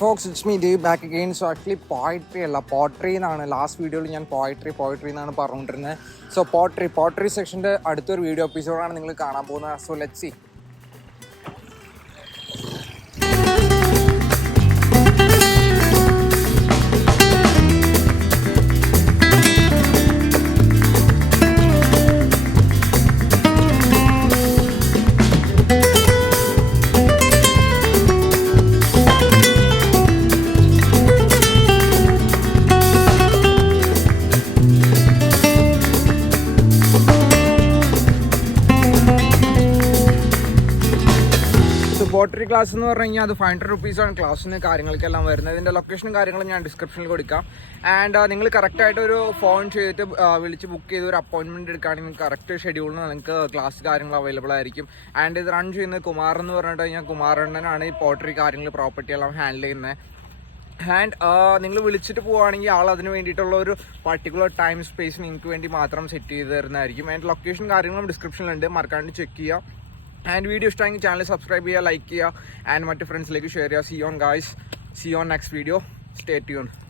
folks, it's me Dave back again. So actually poetry അല്ല pottery എന്നാണ് last വീഡിയോയിൽ ഞാൻ പോയട്രി എന്നാണ് പറഞ്ഞുകൊണ്ടിരുന്നത്. സോ പോട്രി സെക്ഷൻ്റെ അടുത്തൊരു വീഡിയോ എപ്പിസോഡാണ് നിങ്ങൾ കാണാൻ പോകുന്നത്. So let's see. Pottery class എന്ന് പറഞ്ഞു കഴിഞ്ഞാൽ അത് 500 റുപ്പീസാണ് ക്ലാസ്സിന് കാര്യങ്ങൾക്കെല്ലാം വരുന്നത്. ഇതിൻ്റെ ലൊക്കേഷനും കാര്യങ്ങളും ഞാൻ ഡിസ്ക്രിപ്ഷനിൽ കൊടുക്കാം. ആൻഡ് നിങ്ങൾ കറക്റ്റായിട്ട് ഒരു ഫോൺ ചെയ്തിട്ട് വിളിച്ച് ബുക്ക് ചെയ്ത് ഒരു അപ്പോയിൻമെൻറ്റ് എടുക്കുകയാണെങ്കിൽ കറക്റ്റ് ഷെഡ്യൂളിന് നിങ്ങൾക്ക് ക്ലാസ് കാര്യങ്ങൾ അവൈലബിൾ ആയിരിക്കും. ആൻഡ് ഇത് റൺ ചെയ്യുന്നത് കുമാർ എന്ന് പറഞ്ഞിട്ട് കഴിഞ്ഞാൽ കുമാരണ്ണനാണ് ഈ പോട്രി കാര്യങ്ങൾ പ്രോപ്പർട്ടി എല്ലാം ഹാൻഡിൽ ചെയ്യുന്നത്. ആൻഡ് നിങ്ങൾ വിളിച്ചിട്ട് പോവുകയാണെങ്കിൽ ആൾ അതിന് വേണ്ടിയിട്ടുള്ള ഒരു പർട്ടിക്കുലർ ടൈം സ്പേസ് നിങ്ങൾക്ക് വേണ്ടി മാത്രം സെറ്റ് ചെയ്ത് തരുന്നതായിരിക്കും. ആൻഡ് ലൊക്കേഷൻ കാര്യങ്ങളും ഡിസ്ക്രിപ്ഷനിലുണ്ട്, മറക്കാണ്ട് ചെക്ക് ചെയ്യുക. ആൻഡ് വീഡിയോ ഇഷ്ടമെങ്കിൽ ചാനൽ സബ്സ്ക്രൈബ് ചെയ്യുക, ലൈക്ക് ചെയ്യുക, ആൻഡ് മറ്റ് ഫ്രണ്ട്സിലേക്ക് ഷെയർ ചെയ്യുക. See on guys, see on next video, stay tune.